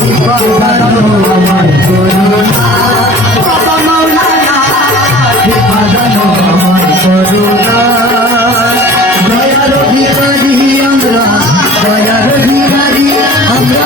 বাজানো আমার করুণা বাবা মাওলানা বাজানো আমার করুণা দয়ার ভিখারি আমরা দয়ার ভিখারি আমরা